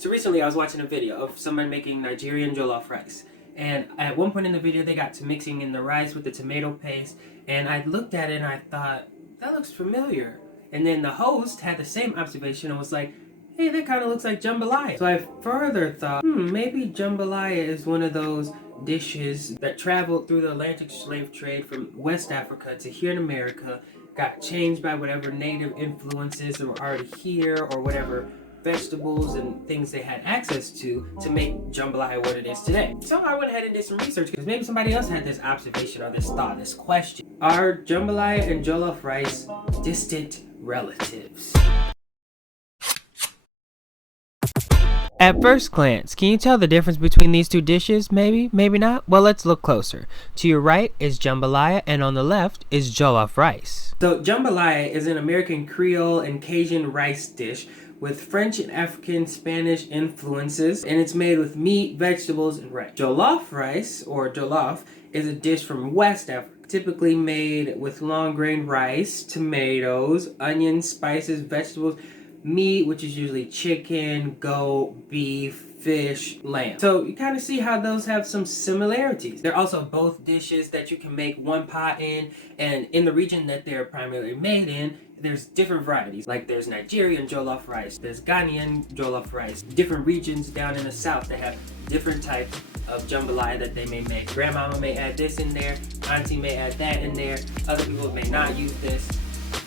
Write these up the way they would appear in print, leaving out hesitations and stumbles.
So recently I was watching a video of someone making Nigerian jollof rice. And at one point in the video they got to mixing in the rice with the tomato paste. And I looked at it and I thought, that looks familiar. And then the host had the same observation and was like, hey, that kind of looks like jambalaya. So I further thought, maybe jambalaya is one of those dishes that traveled through the Atlantic slave trade from West Africa to here in America, got changed by whatever native influences that were already here or whatever vegetables and things they had access to make jambalaya what it is today. So I went ahead and did some research because maybe somebody else had this observation or this thought, this question. Are jambalaya and jollof rice distant relatives? At first glance, can you tell the difference between these two dishes? Maybe, maybe not? Well, let's look closer. To your right is jambalaya and on the left is jollof rice. So jambalaya is an American Creole and Cajun rice dish with French and African Spanish influences, and it's made with meat, vegetables, and rice. Jollof rice, or jollof, is a dish from West Africa, typically made with long grain rice, tomatoes, onions, spices, vegetables, meat, which is usually chicken, goat, beef, fish, lamb. So you kind of see how those have some similarities. They're also both dishes that you can make one pot in, and in the region that they're primarily made in, there's different varieties. Like there's Nigerian jollof rice, there's Ghanaian jollof rice, different regions down in the south that have different types of jambalaya that they may make. Grandmama may add this in there, auntie may add that in there, other people may not use this.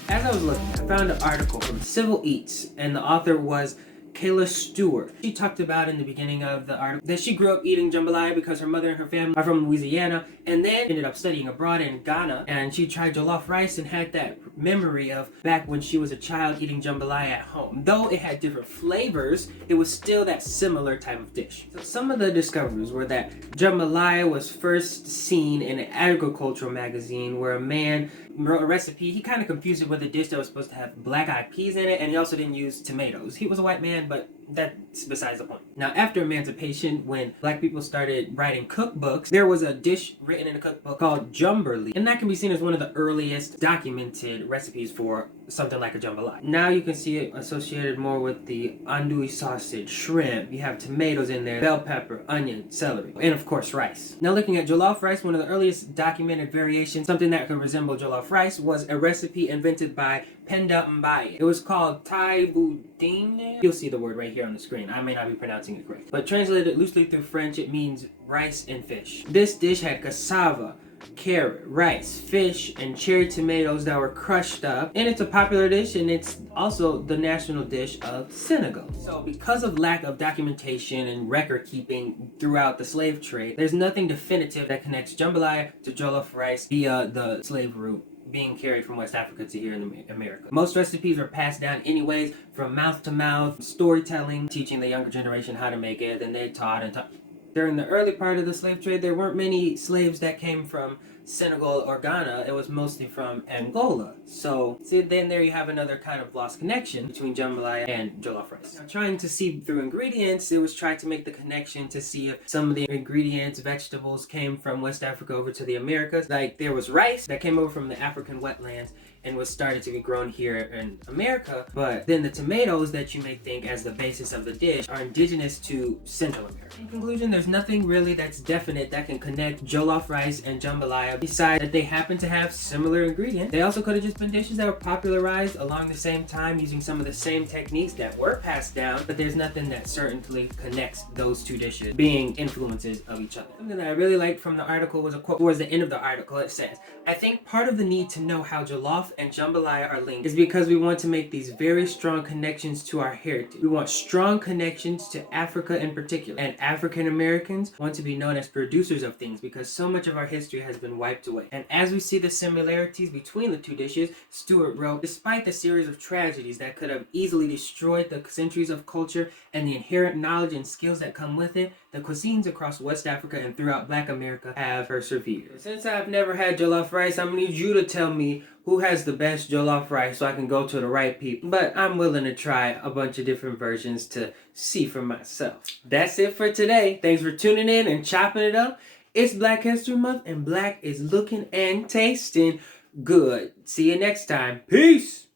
As I was looking, I found an article from Civil Eats, and the author was Kayla Stewart. She talked about in the beginning of the article that she grew up eating jambalaya because her mother and her family are from Louisiana, and then ended up studying abroad in Ghana, and she tried jollof rice and had that memory of back when she was a child eating jambalaya at home. Though it had different flavors, it was still that similar type of dish. So some of the discoveries were that jambalaya was first seen in an agricultural magazine where a man wrote a recipe. He kind of confused it with a dish that was supposed to have black-eyed peas in it, and he also didn't use tomatoes. He was a white man, but that's besides the point. Now, after emancipation, when black people started writing cookbooks, there was a dish written in a cookbook called Jambalaya, and that can be seen as one of the earliest documented recipes for something like a jambalaya. Now you can see it associated more with the andouille sausage, shrimp, you have tomatoes in there, bell pepper, onion, celery, and of course rice. Now looking at jollof rice, one of the earliest documented variations, something that could resemble jollof rice, was a recipe invented by Penda Mbaye. It was called Thai boudin. You'll see the word right here on the screen. I may not be pronouncing it correct, but translated loosely through French, it means rice and fish. This dish had cassava, carrot, rice, fish, and cherry tomatoes that were crushed up, and it's a popular dish, and it's also the national dish of Senegal. So because of lack of documentation and record keeping throughout the slave trade, there's nothing definitive that connects jambalaya to jollof rice via the slave route being carried from West Africa to here in America. Most recipes are passed down anyways, from mouth to mouth, storytelling, teaching the younger generation how to make it, and they taught and taught. During the early part of the slave trade, there weren't many slaves that came from Senegal or Ghana. It was mostly from Angola. So, see, then there you have another kind of lost connection between jambalaya and jollof rice. Now, trying to see through ingredients, it was trying to make the connection to see if some of the ingredients, vegetables, came from West Africa over to the Americas. Like, there was rice that came over from the African wetlands and was started to be grown here in America, but then the tomatoes that you may think as the basis of the dish are indigenous to Central America. In conclusion, there's nothing really that's definite that can connect jollof rice and jambalaya besides that they happen to have similar ingredients. They also could have just been dishes that were popularized along the same time using some of the same techniques that were passed down, but there's nothing that certainly connects those two dishes being influences of each other. Something that I really liked from the article was a quote towards the end of the article. It says, I think part of the need to know how jollof and jambalaya are linked is because we want to make these very strong connections to our heritage. We want strong connections to Africa in particular, and African Americans want to be known as producers of things because so much of our history has been wiped away. And as we see the similarities between the two dishes, Stewart wrote, despite the series of tragedies that could have easily destroyed the centuries of culture and the inherent knowledge and skills that come with it, the cuisines across West Africa and throughout Black America have persevered. Since I've never had jollof rice, I'm gonna need you to tell me who has the best jollof rice so I can go to the right people. But I'm willing to try a bunch of different versions to see for myself. That's it for today. Thanks for tuning in and chopping it up. It's Black History Month and Black is looking and tasting good. See you next time. Peace!